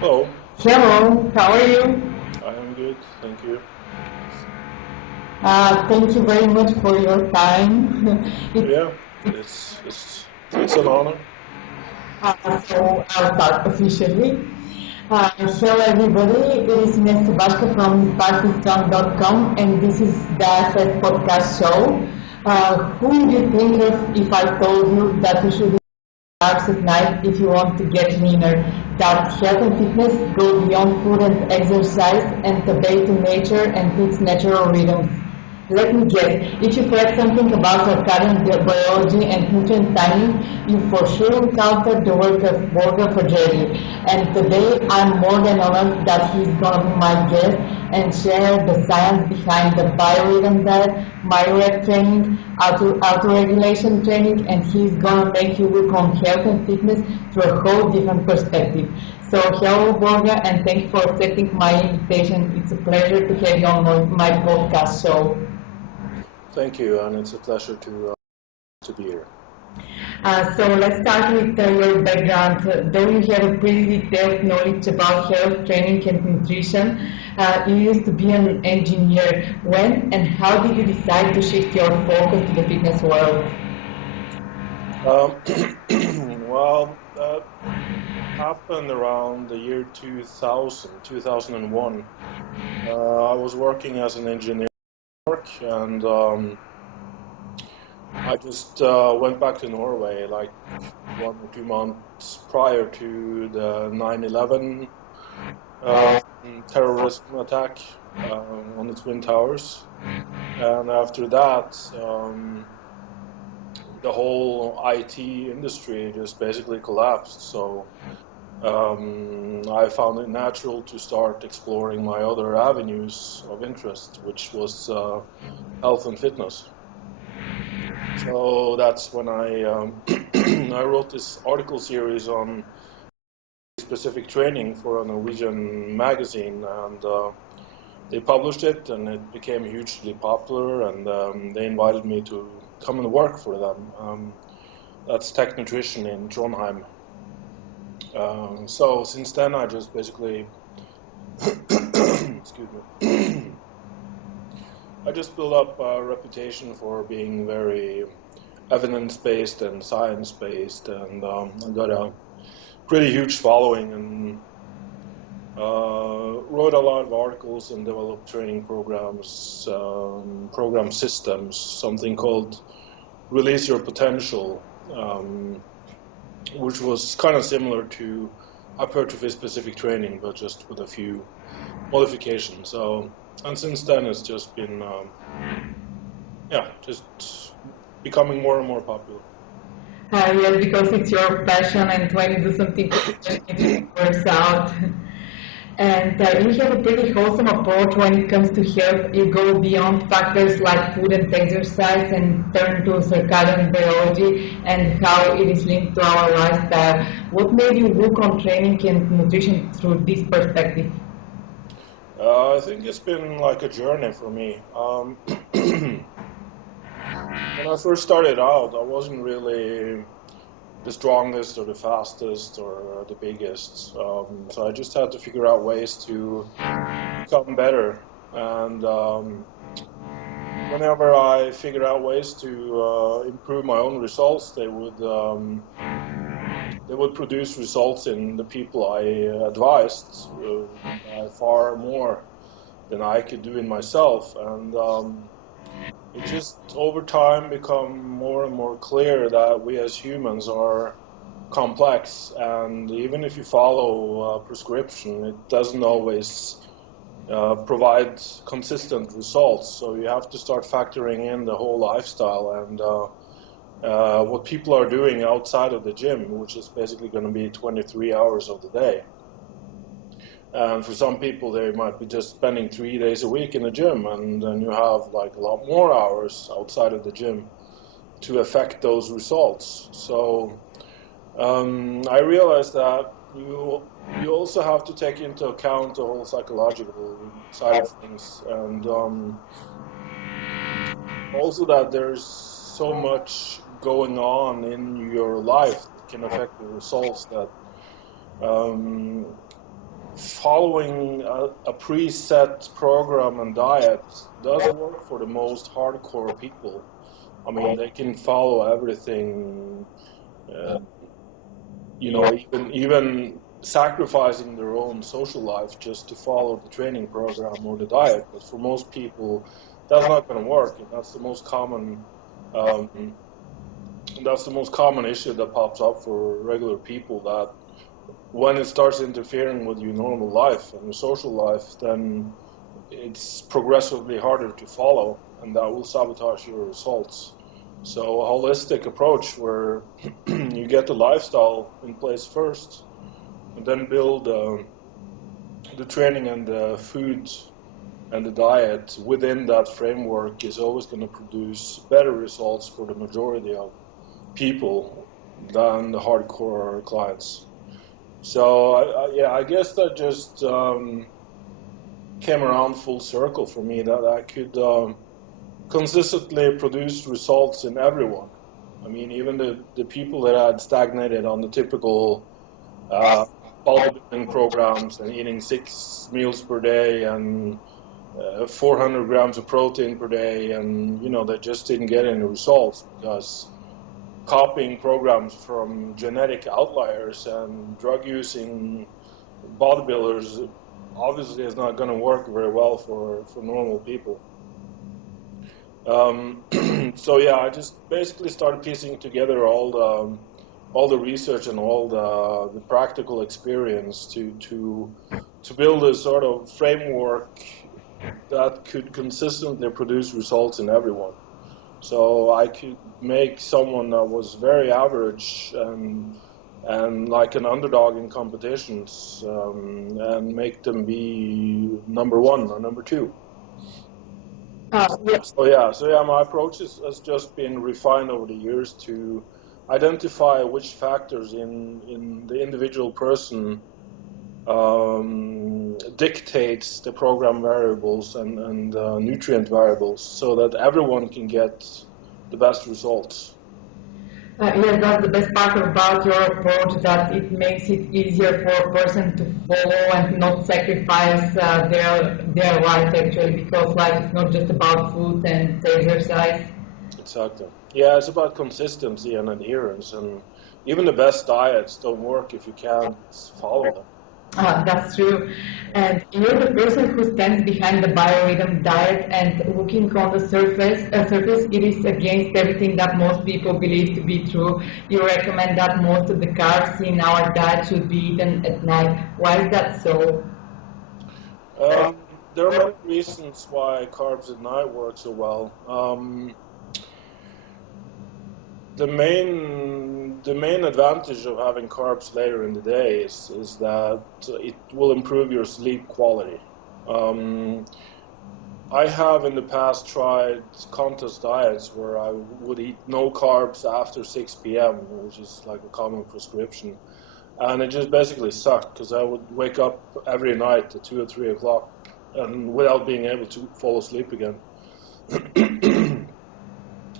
Hello, Hello, how are you? I am good, thank you. Thank you very much for your time. It's, Yeah, it's an honor. so I'll start officially. Hello everybody, it is Ines Tabashka from Pakistan.com and this is the IFS podcast show. Who would you think of if I told you that you should carbs at night if you want to get leaner. That health and fitness go beyond food and exercise and obey to nature and its natural rhythms. Let me guess, if you've read something about circadian biology and nutrient timing, you for sure encountered the work of Borge Fagerli. And today I'm more than honored that he's gonna be my guest and share the science behind the biorhythm diet, myorep training, auto-regulation training, and he's gonna make you look on health and fitness through a whole different perspective. So hello Borge, and thanks for accepting my invitation. It's a pleasure to have you on my podcast show. Thank you, and it's a pleasure to be here. So let's start with your background. Though you have a pretty detailed knowledge about health training and nutrition, you used to be an engineer. When and how did you decide to shift your focus to the fitness world? Well, that happened around the year 2000, 2001. I was working as an engineer and I just went back to Norway like 1 or 2 months prior to the 9/11 terrorism attack on the Twin Towers. And after that, the whole IT industry just basically collapsed. So I found it natural to start exploring my other avenues of interest, which was health and fitness. So that's when I I wrote this article series on specific training for a Norwegian magazine, and they published it, and it became hugely popular, and they invited me to come and work for them. That's Tech Nutrition in Trondheim. So since then, I just basically, excuse me, I just built up a reputation for being very evidence-based and science-based, and I got a pretty huge following, and wrote a lot of articles and developed training programs, program systems, something called Release Your Potential, which was kind of similar to hypertrophy-specific training, but just with a few modifications. So, and since then, it's just been, just becoming more and more popular. Yes, because it's your passion, and when you do something, it works out. And you have a pretty wholesome approach when it comes to health. You go beyond factors like food and exercise and turn to circadian biology and how it is linked to our lifestyle. What made you look on training and nutrition through this perspective? I think it's been like a journey for me. When I first started out, I wasn't really the strongest or the fastest or the biggest. So I just had to figure out ways to become better. And whenever I figured out ways to improve my own results, they would produce results in the people I advised by far more than I could do in myself. And it just over time become more and more clear that we as humans are complex, and even if you follow a prescription, it doesn't always provide consistent results. So you have to start factoring in the whole lifestyle and what people are doing outside of the gym, which is basically going to be 23 hours of the day. And for some people, they might be just spending 3 days a week in the gym, and then you have like a lot more hours outside of the gym to affect those results. So I realized that you also have to take into account the whole psychological side of things, and also that there's so much going on in your life that can affect the results that following a preset program and diet does work for the most hardcore people. I mean, they can follow everything, even sacrificing their own social life just to follow the training program or the diet. But for most people, that's not going to work, and that's the most common. That's the most common issue that pops up for regular people, that when it starts interfering with your normal life and your social life, then it's progressively harder to follow, and that will sabotage your results. So a holistic approach where you get the lifestyle in place first, and then build the training and the food and the diet within that framework is always going to produce better results for the majority of people than the hardcore clients. So I guess that just came around full circle for me, that I could consistently produce results in everyone. I mean, even the people that had stagnated on the typical bodybuilding programs and eating 6 meals per day and 400 grams of protein per day, and they just didn't get any results because copying programs from genetic outliers and drug-using bodybuilders obviously is not going to work very well for normal people. So yeah, I just basically started piecing together all the research and all the practical experience to build a sort of framework that could consistently produce results in everyone. So I could make someone that was very average and like an underdog in competitions, and make them be number one or number two. Yep. So yeah, my approach has just been refined over the years to identify which factors in the individual person dictates the program variables and nutrient variables, so that everyone can get the best results. Yes, that's the best part about your approach, that it makes it easier for a person to follow and not sacrifice their life, actually, because life is not just about food and exercise. Exactly. Yeah, it's about consistency and adherence, and even the best diets don't work if you can't follow them. That's true. And you're the person who stands behind the biorhythm diet, and looking on the surface, it is against everything that most people believe to be true. You recommend that most of the carbs in our diet should be eaten at night. Why is that so? There are many reasons why carbs at night work so well. The main advantage of having carbs later in the day is that it will improve your sleep quality. I have in the past tried contest diets where I would eat no carbs after 6 p.m., which is like a common prescription, and it just basically sucked because I would wake up every night at 2 or 3 o'clock and without being able to fall asleep again.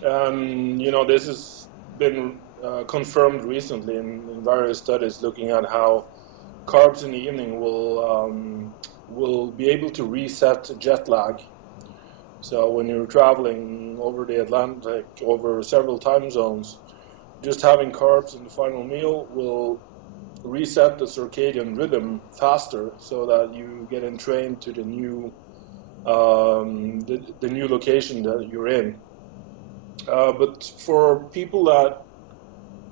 And this has been confirmed recently in various studies looking at how carbs in the evening will be able to reset jet lag. So when you're traveling over the Atlantic, over several time zones, just having carbs in the final meal will reset the circadian rhythm faster, so that you get entrained to the new location that you're in. But for people that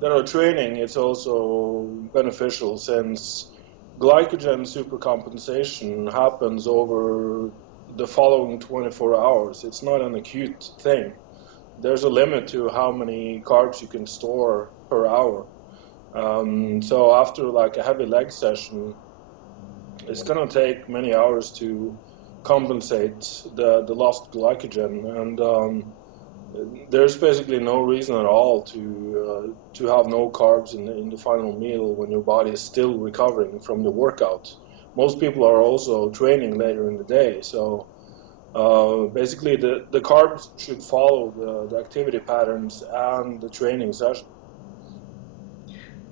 are training, it's also beneficial, since glycogen supercompensation happens over the following 24 hours. It's not an acute thing. There's a limit to how many carbs you can store per hour. So after like a heavy leg session, it's going to take many hours to compensate the lost glycogen, and there's basically no reason at all to have no carbs in the final meal when your body is still recovering from the workout. Most people are also training later in the day, so basically the carbs should follow the activity patterns and the training session.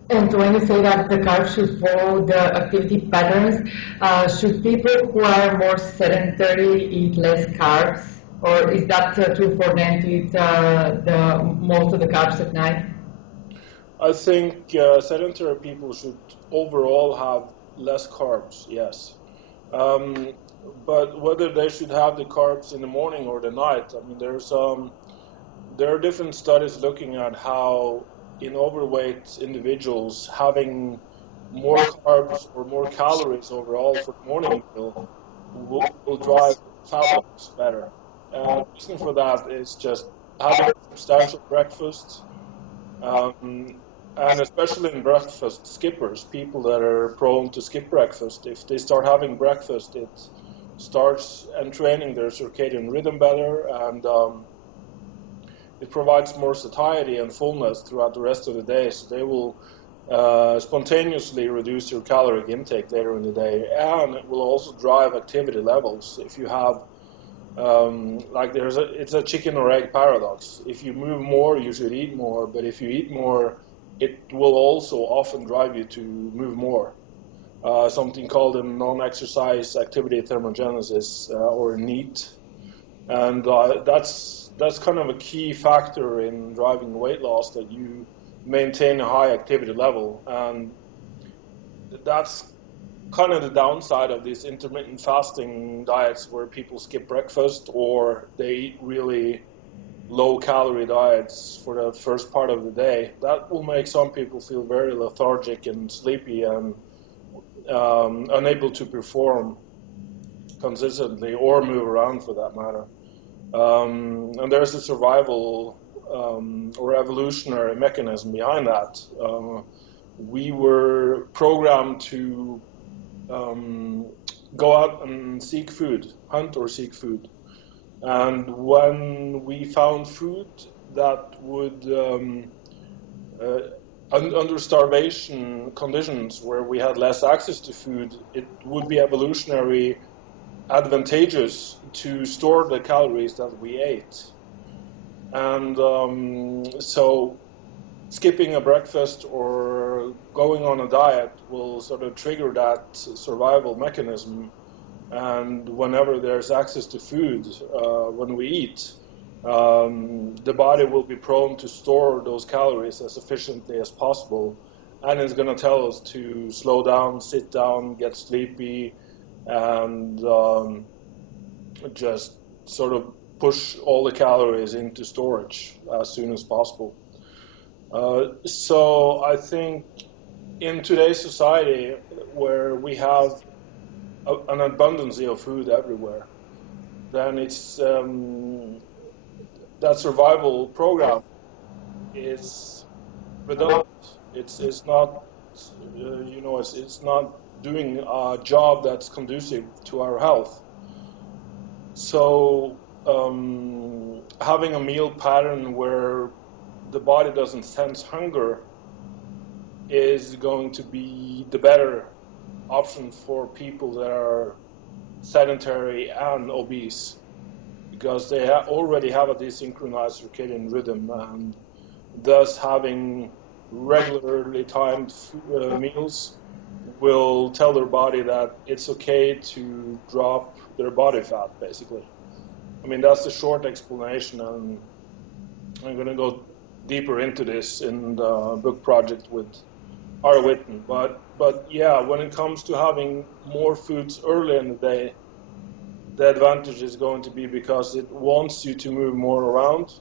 And when you say that the carbs should follow the activity patterns, should people who are more sedentary eat less carbs, or is that true for them to eat the most of the carbs at night? I think sedentary people should overall have less carbs, yes. Um, but whether they should have the carbs in the morning or the night, I mean, there are different studies looking at how in overweight individuals having more carbs or more calories overall for the morning meal will drive fat loss better. And the reason for that is just having a substantial breakfast, and especially in breakfast skippers, people that are prone to skip breakfast, if they start having breakfast, it starts entraining their circadian rhythm better, and it provides more satiety and fullness throughout the rest of the day. So they will spontaneously reduce your caloric intake later in the day, and it will also drive activity levels. If you have it's a chicken or egg paradox. If you move more, you should eat more, but if you eat more, it will also often drive you to move more. Something called a non-exercise activity thermogenesis, or NEAT, and that's kind of a key factor in driving weight loss, that you maintain a high activity level, and that's kind of the downside of these intermittent fasting diets where people skip breakfast or they eat really low calorie diets for the first part of the day. That will make some people feel very lethargic and sleepy and unable to perform consistently or move around for that matter. And there's a survival or evolutionary mechanism behind that. We were programmed to go out and seek food, hunt or seek food. And when we found food that would, under starvation conditions where we had less access to food, it would be evolutionary advantageous to store the calories that we ate. And so skipping a breakfast or going on a diet will sort of trigger that survival mechanism. And whenever there's access to food, when we eat, the body will be prone to store those calories as efficiently as possible. And it's going to tell us to slow down, sit down, get sleepy, and just sort of push all the calories into storage as soon as possible. So I think in today's society, where we have an abundance of food everywhere, then it's that survival program is redundant. It's not it's not doing a job that's conducive to our health. So having a meal pattern where the body doesn't sense hunger is going to be the better option for people that are sedentary and obese, because they already have a desynchronized circadian rhythm, and thus having regularly timed meals will tell their body that it's okay to drop their body fat, basically. I mean, that's the short explanation, and I'm going to go deeper into this in the book project with Are Whitten. But yeah, when it comes to having more foods early in the day, the advantage is going to be because it wants you to move more around.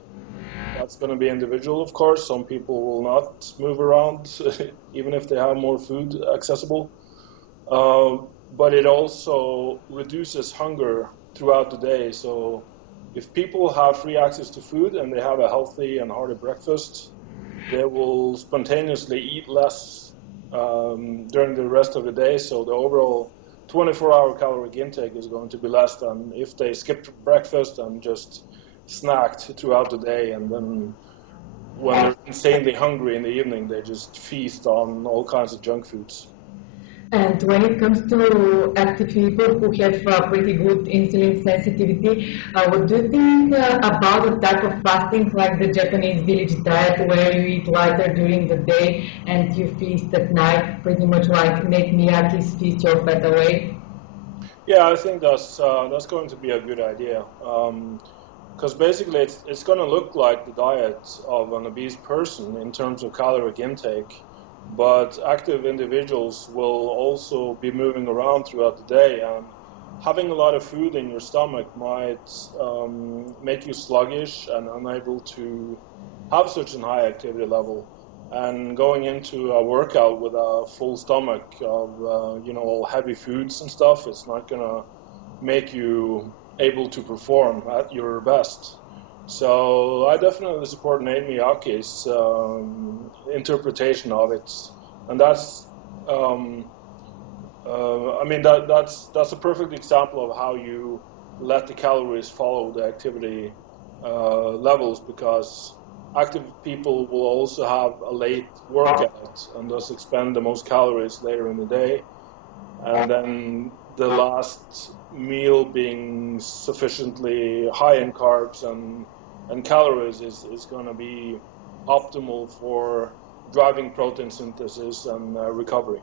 That's going to be individual, of course. Some people will not move around, even if they have more food accessible. But it also reduces hunger throughout the day. So if people have free access to food and they have a healthy and hearty breakfast, they will spontaneously eat less during the rest of the day. So the overall 24-hour caloric intake is going to be less than if they skipped breakfast and just snacked throughout the day, and then when they're insanely hungry in the evening, they just feast on all kinds of junk foods. And when it comes to active people who have pretty good insulin sensitivity, what do you think about a type of fasting like the Japanese village diet where you eat lighter during the day and you feast at night, pretty much like make Miyagi's feast your fat away? Yeah, I think that's going to be a good idea. Because basically it's going to look like the diet of an obese person in terms of caloric intake, but active individuals will also be moving around throughout the day, and having a lot of food in your stomach might make you sluggish and unable to have such a high activity level. And going into a workout with a full stomach of all heavy foods and stuff, it's not going to make you able to perform at your best. So I definitely support Nate Miyake's interpretation of it, and that's that's a perfect example of how you let the calories follow the activity levels, because active people will also have a late workout and thus expend the most calories later in the day, and then the last meal being sufficiently high in carbs and calories is going to be optimal for driving protein synthesis and recovery.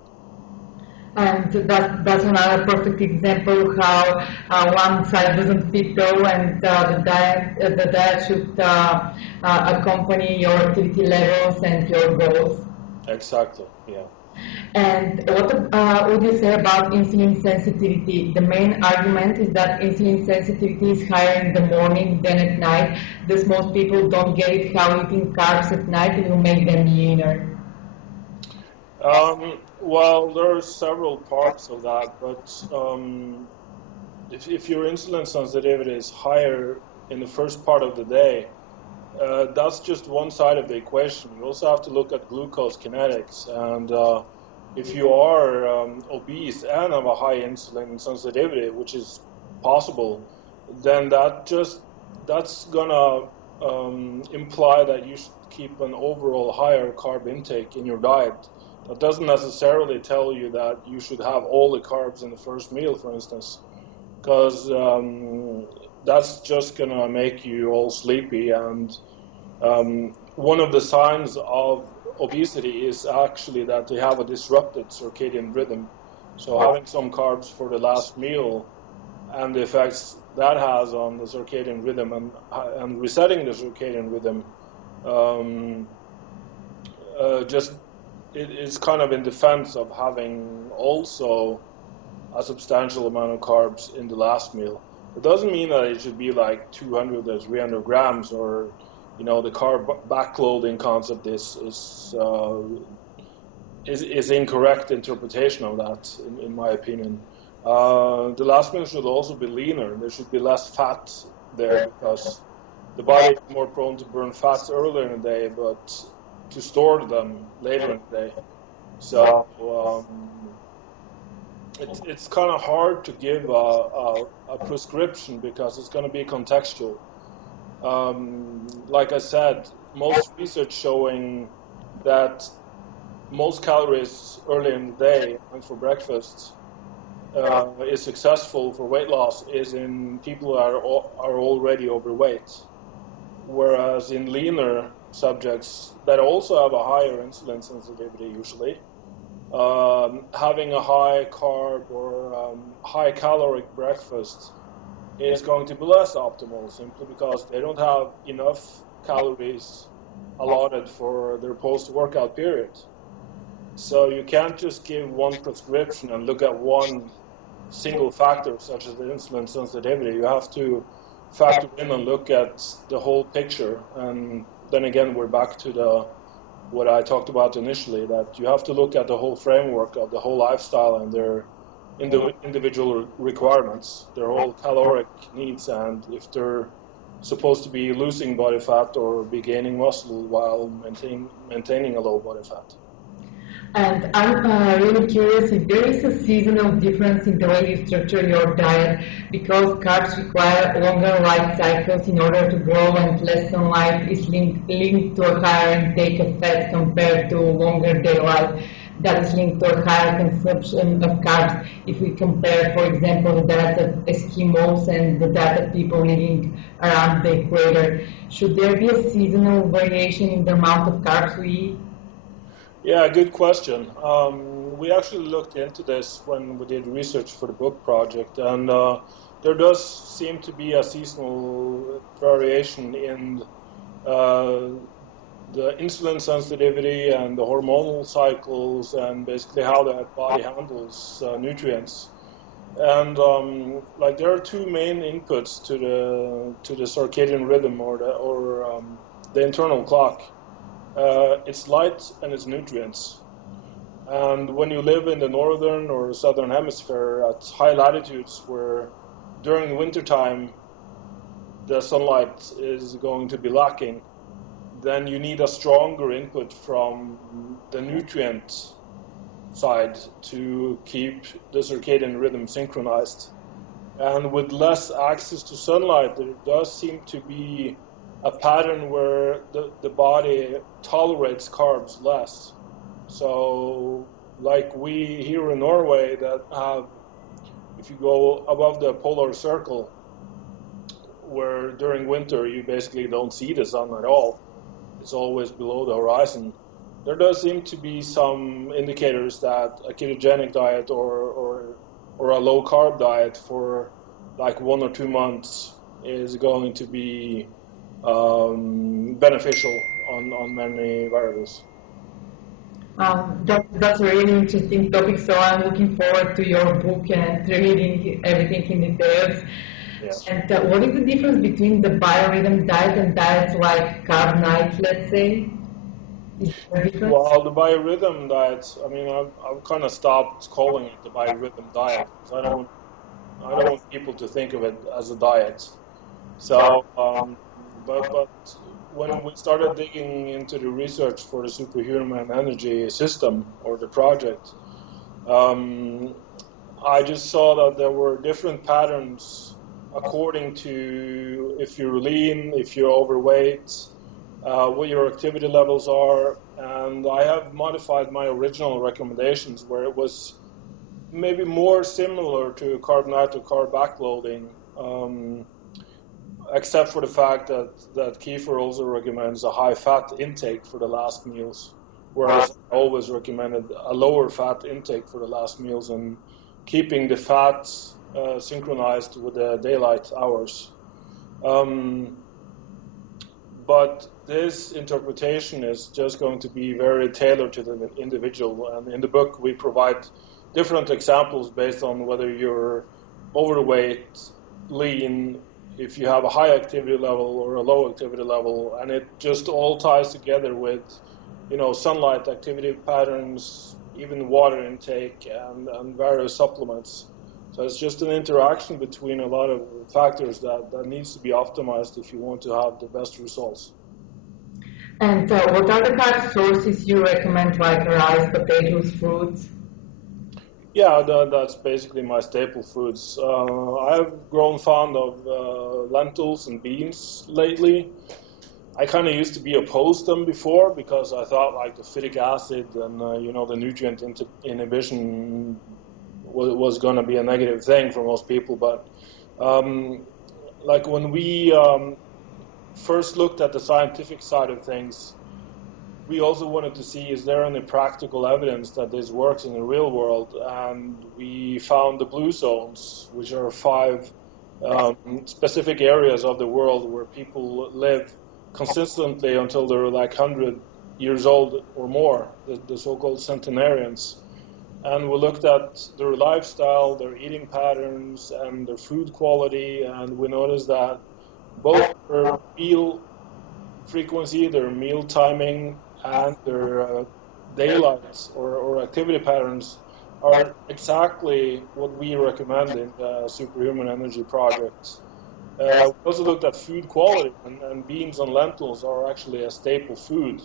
And that's another perfect example how one size doesn't fit all, and the diet should accompany your activity levels and your goals. Exactly. Yeah. And what would you say about insulin sensitivity? The main argument is that insulin sensitivity is higher in the morning than at night. Thus, most people don't get it how eating carbs at night will make them leaner. Well, there are several parts of that, but if your insulin sensitivity is higher in the first part of the day, that's just one side of the equation. You also have to look at glucose kinetics, and if you are obese and have a high insulin sensitivity, which is possible, then that's gonna imply that you should keep an overall higher carb intake in your diet. That doesn't necessarily tell you that you should have all the carbs in the first meal, for instance, because that's just going to make you all sleepy. And one of the signs of obesity is actually that they have a disrupted circadian rhythm. So having some carbs for the last meal and the effects that has on the circadian rhythm and resetting the circadian rhythm it's kind of in defense of having also a substantial amount of carbs in the last meal. It doesn't mean that it should be like 200 or 300 grams, or the carb backloading concept is incorrect interpretation of that, in my opinion. The last meal should also be leaner. There should be less fat there, because the body is more prone to burn fats earlier in the day, but to store them later in the day. So it's kind of hard to give a prescription, because it's going to be contextual. Like I said, most research showing that most calories early in the day and for breakfast is successful for weight loss is in people who are already overweight, whereas in leaner subjects that also have a higher insulin sensitivity usually, having a high carb or high caloric breakfast is going to be less optimal, simply because they don't have enough calories allotted for their post-workout period. So you can't just give one prescription and look at one single factor such as the insulin sensitivity. You have to factor in and look at the whole picture. And then again, we're back to what I talked about initially, that you have to look at the whole framework of the whole lifestyle and their individual requirements, their whole caloric needs, and if they're supposed to be losing body fat or be gaining muscle while maintaining a low body fat. And I'm really curious if there is a seasonal difference in the way you structure your diet, because carbs require longer light cycles in order to grow, and less sunlight is linked to a higher intake of fat compared to longer daylight. that is linked to a higher consumption of carbs if we compare, for example, the diet of Eskimos and the diet of people living around the equator? Should there be a seasonal variation in the amount of carbs we eat? Yeah, good question. We actually looked into this when we did research for the book project, and there does seem to be a seasonal variation in the insulin sensitivity and the hormonal cycles, and basically how the body handles nutrients. And like there are two main inputs to the circadian rhythm or the internal clock. It's light and it's nutrients. And when you live in the northern or southern hemisphere at high latitudes where during wintertime the sunlight is going to be lacking, then you need a stronger input from the nutrient side to keep the circadian rhythm synchronized. And with less access to sunlight, there does seem to be a pattern where the body tolerates carbs less. So like we here in Norway that have, if you go above the polar circle, where during winter you basically don't see the sun at all, it's always below the horizon, there does seem to be some indicators that a ketogenic diet or a low carb diet for like 1 or 2 months is going to be beneficial on many variables. That's a really interesting topic, so I'm looking forward to your book and reading everything in details. Yes. And what is the difference between the biorhythm diet and diets like carb night, let's say? Well, the biorhythm diet, I mean, I've kind of stopped calling it the biorhythm diet because I don't want people to think of it as a diet. So, but when we started digging into the research for the superhuman energy system or the project, I just saw that there were different patterns according to if you're lean, if you're overweight, what your activity levels are. And I have modified my original recommendations where it was maybe more similar to carb night or carb backloading, except for the fact that Kiefer also recommends a high fat intake for the last meals, whereas I always recommended a lower fat intake for the last meals and keeping the fat synchronized with the daylight hours. But this interpretation is just going to be very tailored to the individual. And in the book, we provide different examples based on whether you're overweight, lean, if you have a high activity level or a low activity level. And it just all ties together with, sunlight activity patterns, even water intake and various supplements. So it's just an interaction between a lot of factors that needs to be optimized if you want to have the best results. And what are the carb sources you recommend, like rice, potatoes, fruits? Yeah, that's basically my staple foods. I've grown fond of lentils and beans lately. I kind of used to be opposed to them before because I thought like the phytic acid and the nutrient inhibition was going to be a negative thing for most people. But like when we first looked at the scientific side of things, we also wanted to see is there any practical evidence that this works in the real world, and we found the blue zones, which are 5 specific areas of the world where people live consistently until they're like 100 years old or more, the so-called centenarians. And we looked at their lifestyle, their eating patterns, and their food quality, and we noticed that both their meal frequency, their meal timing, and their daylight or activity patterns are exactly what we recommend in the Superhuman Energy Project. We also looked at food quality, and beans and lentils are actually a staple food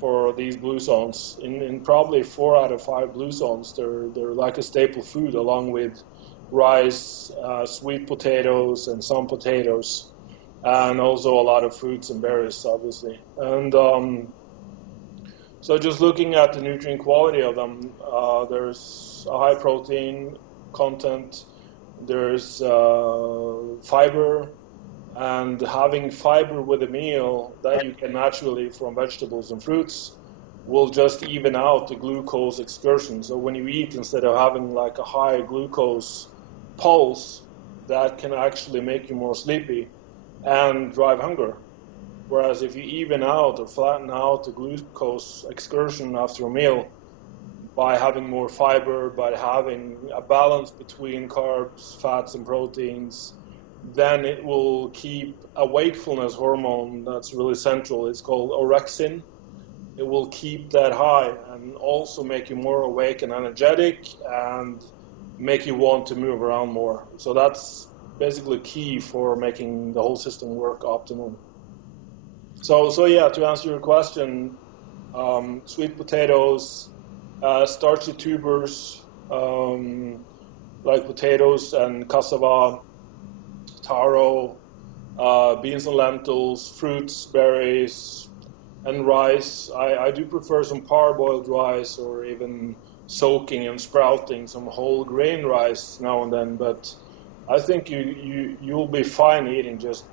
for these blue zones. In probably 4 out of 5 blue zones, they're like a staple food along with rice, sweet potatoes, and some potatoes, and also a lot of fruits and berries, obviously. And So just looking at the nutrient quality of them, there's a high protein content, there's fiber, and having fiber with a meal that you get naturally from vegetables and fruits will just even out the glucose excursion. So when you eat, instead of having like a high glucose pulse, that can actually make you more sleepy and drive hunger. Whereas if you even out or flatten out the glucose excursion after a meal by having more fiber, by having a balance between carbs, fats, and proteins, then it will keep a wakefulness hormone that's really central. It's called orexin. It will keep that high and also make you more awake and energetic and make you want to move around more. So that's basically key for making the whole system work optimally. So yeah, to answer your question, sweet potatoes, starchy tubers, like potatoes and cassava, taro, beans and lentils, fruits, berries, and rice. I do prefer some parboiled rice or even soaking and sprouting some whole grain rice now and then, but I think you'll be fine eating just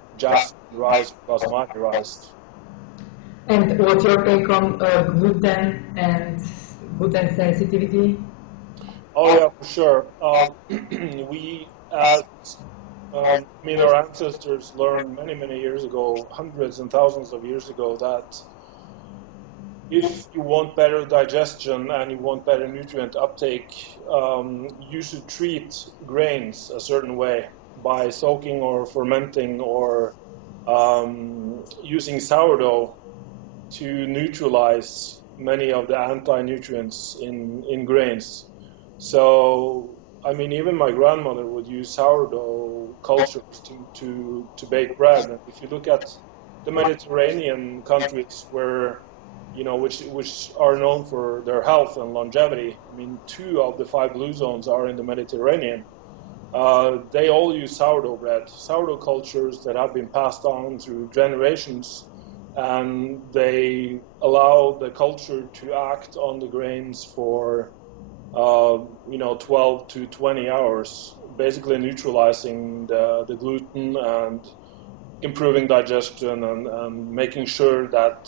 rice, basmati rice. And what's your take on gluten and gluten sensitivity? Oh yeah, for sure. We our ancestors learned many years ago, hundreds and thousands of years ago, that if you want better digestion and you want better nutrient uptake, you should treat grains a certain way by soaking or fermenting or using sourdough to neutralize many of the anti-nutrients in grains. So, I mean, even my grandmother would use sourdough cultures to bake bread. And if you look at the Mediterranean countries which are known for their health and longevity, I mean, 2 of the 5 blue zones are in the Mediterranean. They all use sourdough bread, sourdough cultures that have been passed on through generations, and they allow the culture to act on the grains for 12 to 20 hours, basically neutralizing the gluten and improving digestion and making sure that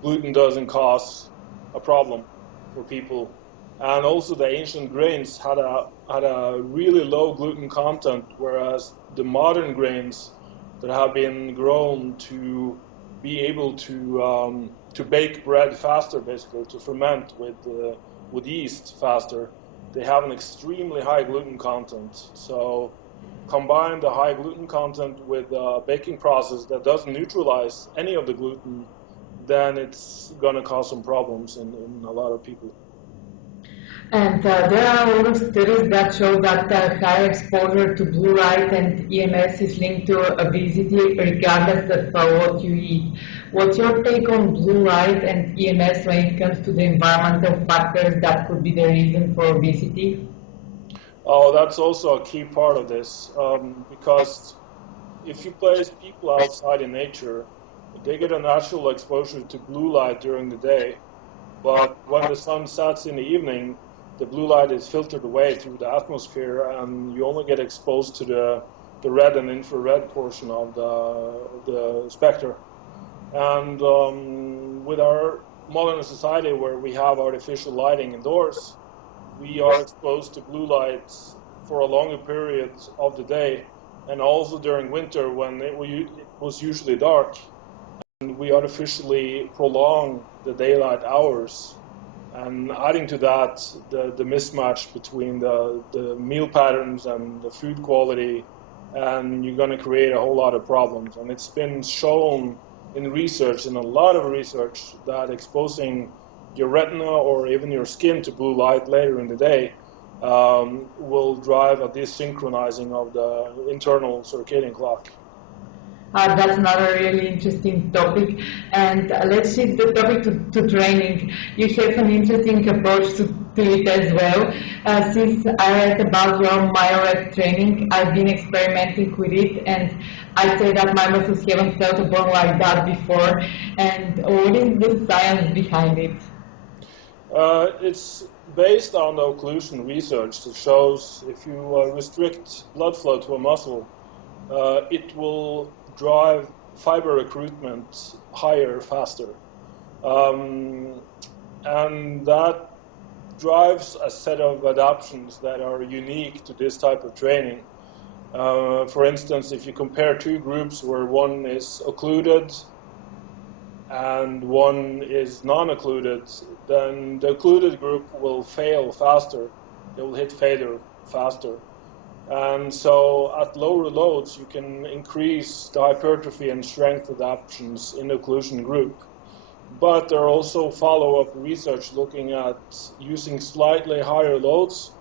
gluten doesn't cause a problem for people. And also the ancient grains had a really low gluten content, whereas the modern grains that have been grown to be able to bake bread faster, basically to ferment with yeast faster, they have an extremely high gluten content. So combine the high gluten content with a baking process that doesn't neutralize any of the gluten, then it's going to cause some problems in a lot of people. And there are a lot of studies that show that high exposure to blue light and EMS is linked to obesity regardless of what you eat. What's your take on blue light and EMS when it comes to the environmental factors that could be the reason for obesity? Oh, that's also a key part of this, because if you place people outside in nature, they get a natural exposure to blue light during the day, but when the sun sets in the evening, the blue light is filtered away through the atmosphere, and you only get exposed to the red and infrared portion of the spectrum. And with our modern society where we have artificial lighting indoors, we are exposed to blue light for a longer period of the day, and also during winter when it was usually dark. And we artificially prolong the daylight hours. And adding to that, the mismatch between the meal patterns and the food quality, and you're going to create a whole lot of problems. And it's been shown in research, in a lot of research, that exposing your retina or even your skin to blue light later in the day will drive a desynchronizing of the internal circadian clock. That's another really interesting topic. And let's shift the topic to training. You have an interesting approach to it as well. Since I read about your Wireups training, I've been experimenting with it, and I'd say that my muscles haven't felt a burn like that before. And what is the science behind it? It's based on the occlusion research that shows if you restrict blood flow to a muscle, it will drive fiber recruitment higher, faster. And that drives a set of adaptations that are unique to this type of training. For instance, if you compare two groups where one is occluded and one is non-occluded, then the occluded group will fail faster. They will hit failure faster. And so at lower loads, you can increase the hypertrophy and strength adaptations in the occlusion group. But there are also follow-up research looking at using slightly higher loads,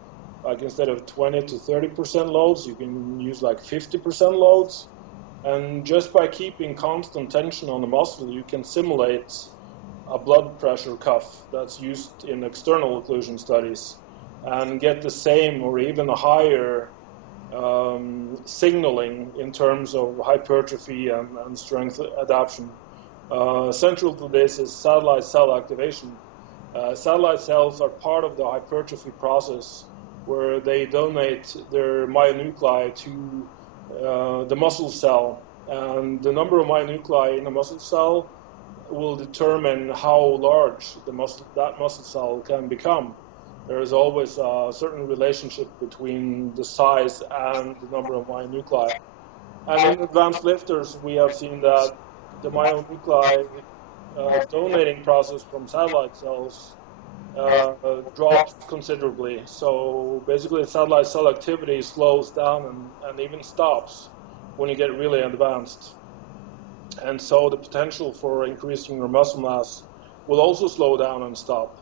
like instead of 20 to 30% loads, you can use like 50% loads. And just by keeping constant tension on the muscle, you can simulate a blood pressure cuff that's used in external occlusion studies and get the same or even a higher signaling in terms of hypertrophy and strength adaptation. Central to this is satellite cell activation. Satellite cells are part of the hypertrophy process where they donate their myonuclei to the muscle cell, and the number of myonuclei in a muscle cell will determine how large that muscle cell can become. There is always a certain relationship between the size and the number of myonuclei. And in advanced lifters, we have seen that the myonuclei donating process from satellite cells drops considerably. So basically, satellite cell activity slows down and even stops when you get really advanced. And so the potential for increasing your muscle mass will also slow down and stop.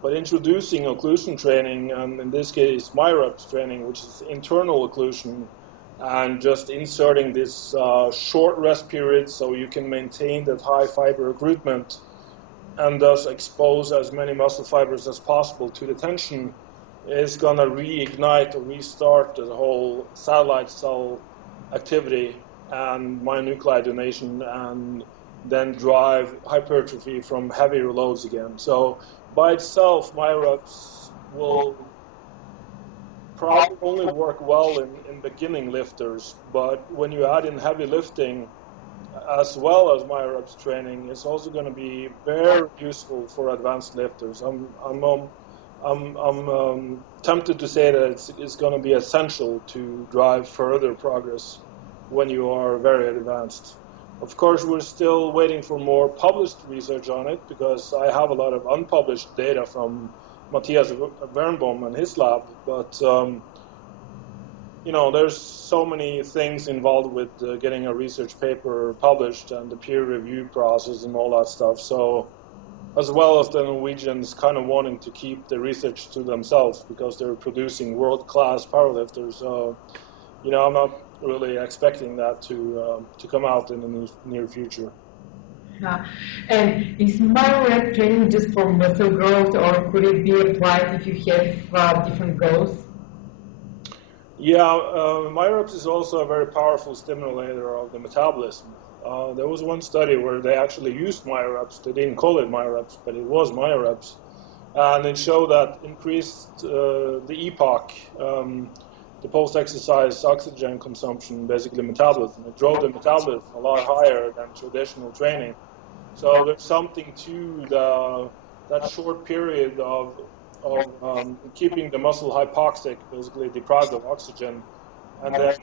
But introducing occlusion training, and in this case, Wireups training, which is internal occlusion, and just inserting this short rest period so you can maintain that high fiber recruitment and thus expose as many muscle fibers as possible to the tension, is going to reignite or restart the whole satellite cell activity and myonuclei donation, and then drive hypertrophy from heavier loads again. So by itself, Wireups will probably only work well in beginning lifters, but when you add in heavy lifting as well as Wireups training, it's also going to be very useful for advanced lifters. I'm tempted to say that it's going to be essential to drive further progress when you are very advanced. Of course, we're still waiting for more published research on it because I have a lot of unpublished data from Matthias Wernbaum and his lab, but there's so many things involved with getting a research paper published and the peer review process and all that stuff. So, as well as the Norwegians kind of wanting to keep the research to themselves because they're producing world-class powerlifters. So, I'm not really expecting that to come out in the near future. And is Wireups training just for muscle growth, or could it be applied if you have different goals? Yeah, Wireups is also a very powerful stimulator of the metabolism. There was one study where they actually used Wireups. They didn't call it Wireups, but it was Wireups. And it showed that increased the EPOC, the post-exercise oxygen consumption, basically metabolism. It drove the metabolism a lot higher than traditional training. So there's something to that short period of keeping the muscle hypoxic, basically deprived of oxygen, and then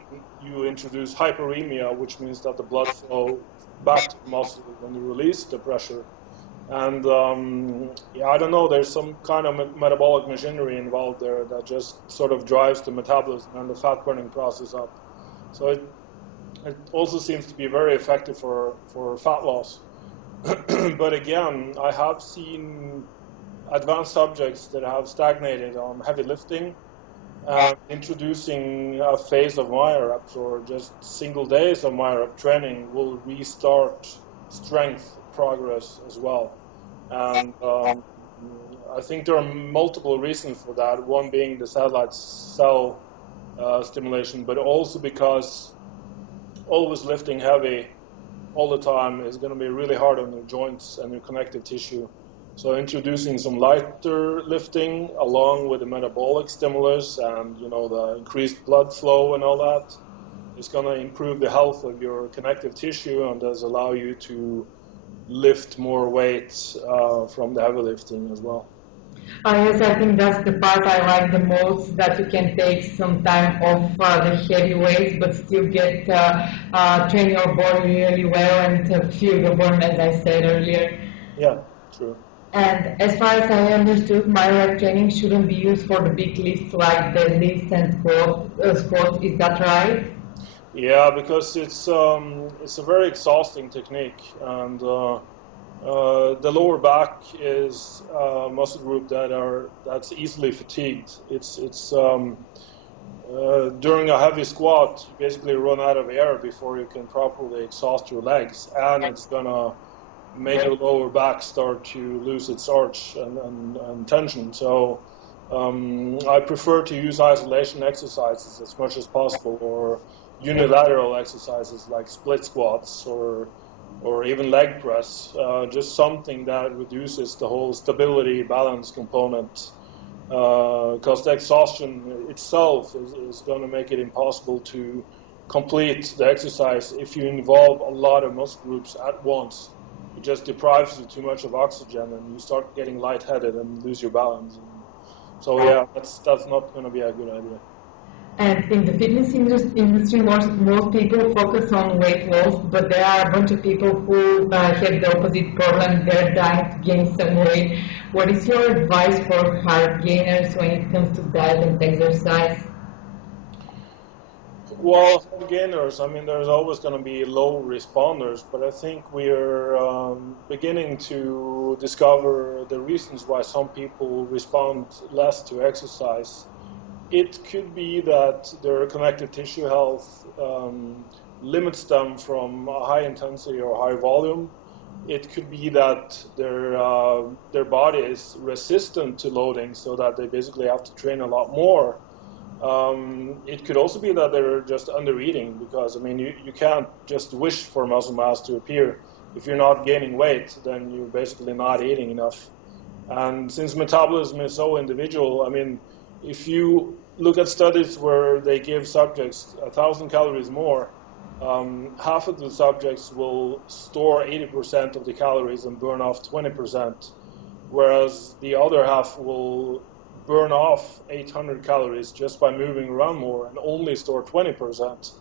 you introduce hyperemia, which means that the blood flow back to the muscle when you release the pressure. And I don't know, there's some kind of metabolic machinery involved there that just sort of drives the metabolism and the fat burning process up. So it also seems to be very effective for fat loss. But again, I have seen advanced subjects that have stagnated on heavy lifting, introducing a phase of Wireups or just single days of Wireup training will restart strength progress as well. And I think there are multiple reasons for that, one being the satellite cell stimulation, but also because always lifting heavy all the time is going to be really hard on your joints and your connective tissue. So introducing some lighter lifting along with the metabolic stimulus and the increased blood flow and all that is going to improve the health of your connective tissue and does allow you to lift more weights from the heavy lifting as well. Yes, I think that's the part I like the most, that you can take some time off the heavy weights, but still get train your body really well and feel the burn, as I said earlier. Yeah, true. And as far as I understood, Wireup training shouldn't be used for the big lifts like deadlifts and squats. Is that right? Yeah, because it's a very exhausting technique, and the lower back is a muscle group that's easily fatigued. It's during a heavy squat, you basically run out of air before you can properly exhaust your legs, and it's gonna make your lower back start to lose its arch and tension. So I prefer to use isolation exercises as much as possible, or unilateral exercises like split squats or even leg press, just something that reduces the whole stability balance component, because the exhaustion itself is going to make it impossible to complete the exercise if you involve a lot of muscle groups at once. It just deprives you too much of oxygen and you start getting lightheaded and lose your balance. So yeah, that's not going to be a good idea. And in the fitness industry, most people focus on weight loss, but there are a bunch of people who have the opposite problem. They're trying to gain some weight. What is your advice for hard gainers when it comes to diet and exercise? Well, hard gainers, I mean, there's always going to be low responders, but I think we're beginning to discover the reasons why some people respond less to exercise. It could be that their connective tissue health limits them from a high intensity or high volume. It could be that their body is resistant to loading, so that they basically have to train a lot more. It could also be that they're just under eating, because I mean you can't just wish for muscle mass to appear. If you're not gaining weight, then you're basically not eating enough. And since metabolism is so individual, I mean, if you look at studies where they give subjects 1,000 calories more, half of the subjects will store 80% of the calories and burn off 20%, whereas the other half will burn off 800 calories just by moving around more and only store 20%.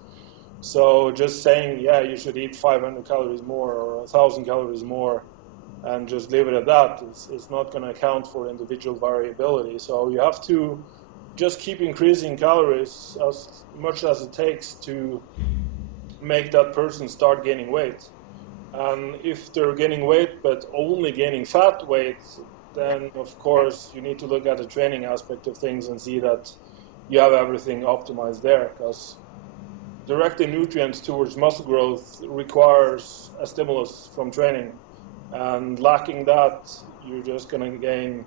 So just saying, yeah, you should eat 500 calories more or 1,000 calories more and just leave it at that is not going to account for individual variability. So you have to just keep increasing calories as much as it takes to make that person start gaining weight. And if they're gaining weight but only gaining fat weight, then of course you need to look at the training aspect of things and see that you have everything optimized there, because directing nutrients towards muscle growth requires a stimulus from training, and lacking that, you're just going to gain,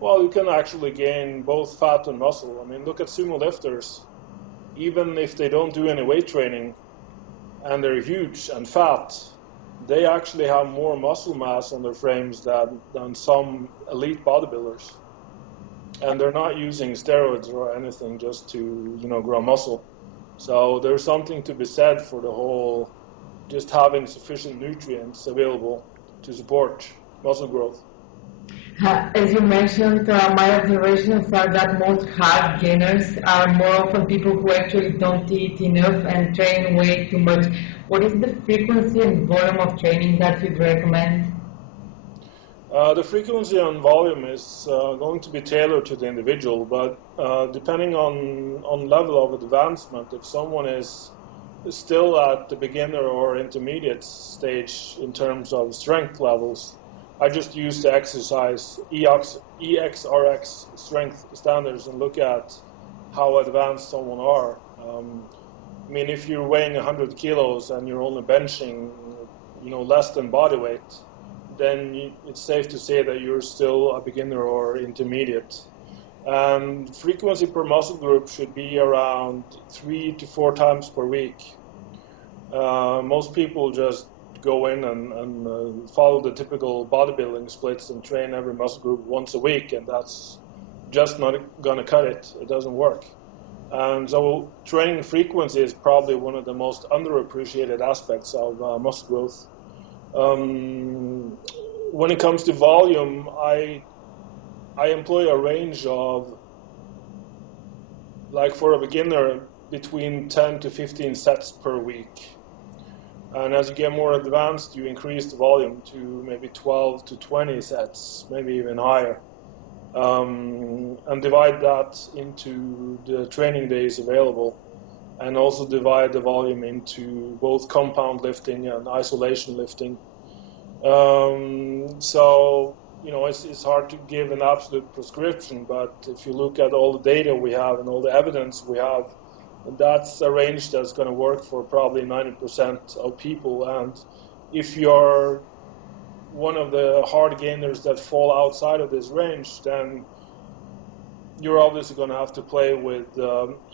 well, you can actually gain both fat and muscle. I mean, look at sumo lifters. Even if they don't do any weight training and they're huge and fat, they actually have more muscle mass on their frames than some elite bodybuilders. And they're not using steroids or anything just to, grow muscle. So there's something to be said for the whole just having sufficient nutrients available to support muscle growth. As you mentioned, my observations are that most hard gainers are more often people who actually don't eat enough and train way too much. What is the frequency and volume of training that you'd recommend? The frequency and volume is going to be tailored to the individual, but depending on level of advancement, if someone is still at the beginner or intermediate stage in terms of strength levels, I just use the exercise EXRX strength standards and look at how advanced someone are. I mean, if you're weighing 100 kilos and you're only benching, less than body weight, then it's safe to say that you're still a beginner or intermediate. And frequency per muscle group should be around 3 to 4 times per week. Most people just go in and follow the typical bodybuilding splits and train every muscle group once a week, and that's just not going to cut it. It doesn't work. And so training frequency is probably one of the most underappreciated aspects of muscle growth. When it comes to volume, I employ a range of, like for a beginner, between 10 to 15 sets per week. And as you get more advanced, you increase the volume to maybe 12 to 20 sets, maybe even higher. And divide that into the training days available, and also divide the volume into both compound lifting and isolation lifting. So, it's hard to give an absolute prescription, but if you look at all the data we have and all the evidence we have, that's a range that's going to work for probably 90% of people. And if you're one of the hard gainers that fall outside of this range, then you're obviously going to have to play with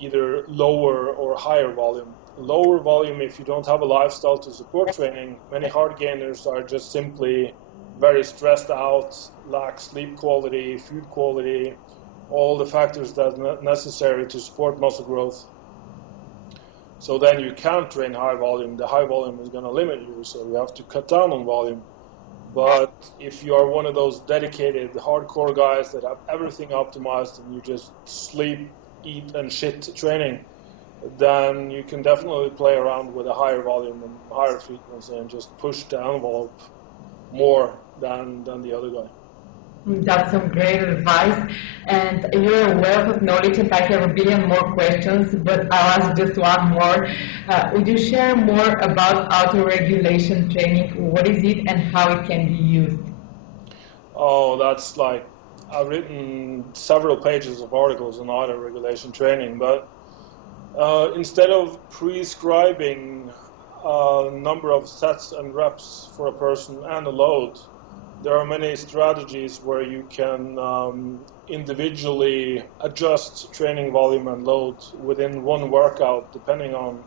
either lower or higher volume. Lower volume, if you don't have a lifestyle to support training, many hard gainers are just simply very stressed out, lack sleep quality, food quality, all the factors that are necessary to support muscle growth. So then you can't train high volume. The high volume is going to limit you, so you have to cut down on volume. But if you are one of those dedicated hardcore guys that have everything optimized and you just sleep, eat, and shit training, then you can definitely play around with a higher volume and higher frequency and just push the envelope more than the other guy. That's some great advice, and you're a wealth of knowledge, and I have a billion more questions, but I'll ask just one more. Would you share more about auto-regulation training? What is it and how it can be used? Oh, that's like, I've written several pages of articles on auto-regulation training, but instead of prescribing a number of sets and reps for a person and a load, there are many strategies where you can individually adjust training volume and load within one workout, depending on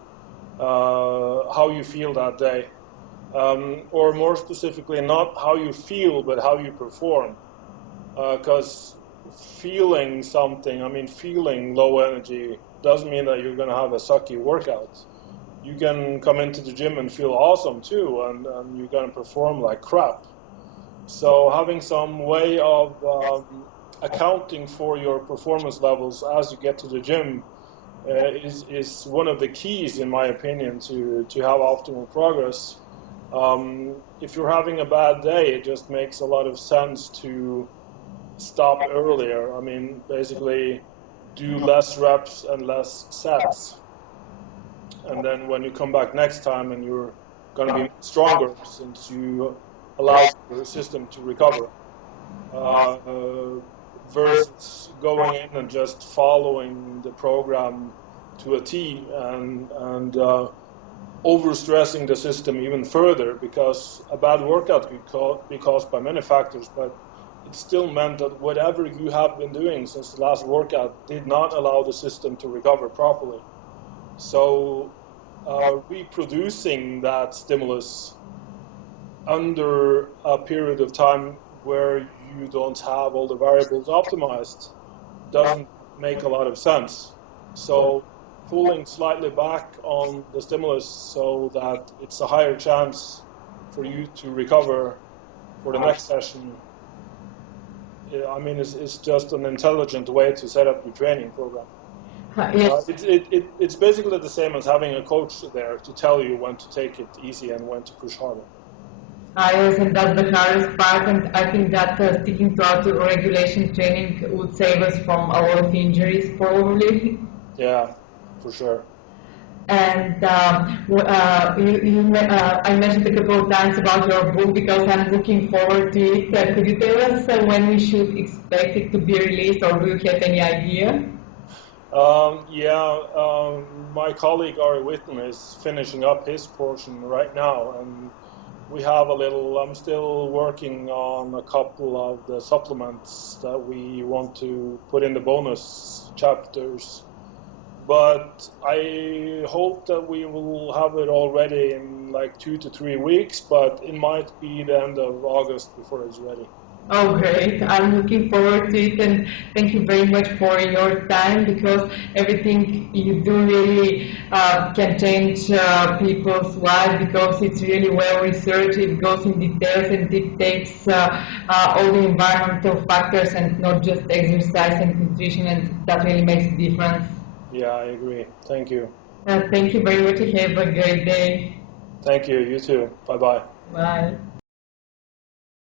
how you feel that day. Or more specifically, not how you feel, but how you perform. Because feeling something, feeling low energy doesn't mean that you're going to have a sucky workout. You can come into the gym and feel awesome too, and you're going to perform like crap. So having some way of accounting for your performance levels as you get to the gym is one of the keys, in my opinion, to have optimal progress. If you're having a bad day, it just makes a lot of sense to stop earlier. Basically do less reps and less sets. And then when you come back next time and you're going to be stronger since you allow your system to recover, versus going in and just following the program to a T and overstressing the system even further, because a bad workout could be caused by many factors, but it still meant that whatever you have been doing since the last workout did not allow the system to recover properly. So reproducing that stimulus under a period of time where you don't have all the variables optimized doesn't make a lot of sense. So pulling slightly back on the stimulus so that it's a higher chance for you to recover for the next session, it's just an intelligent way to set up your training program. Yes. It's basically the same as having a coach there to tell you when to take it easy and when to push harder. Yes, and that's the hardest part, and I think that sticking to auto-regulation training would save us from a lot of injuries, probably. Yeah, for sure. And I mentioned a couple of times about your book because I'm looking forward to it. Could you tell us when we should expect it to be released, or do you have any idea? My colleague Ari Witten is finishing up his portion right now, and we have I'm still working on a couple of the supplements that we want to put in the bonus chapters. but I hope that we will have it all ready in like 2 to 3 weeks, but it might be the end of August before it's ready. Oh, great. I'm looking forward to it, and thank you very much for your time, because everything you do really can change people's lives, because it's really well researched, it goes in details, and it takes all the environmental factors and not just exercise and nutrition, and that really makes a difference. Yeah, I agree. Thank you. Thank you very much. Have a great day. Thank you. You too. Bye-bye. Bye.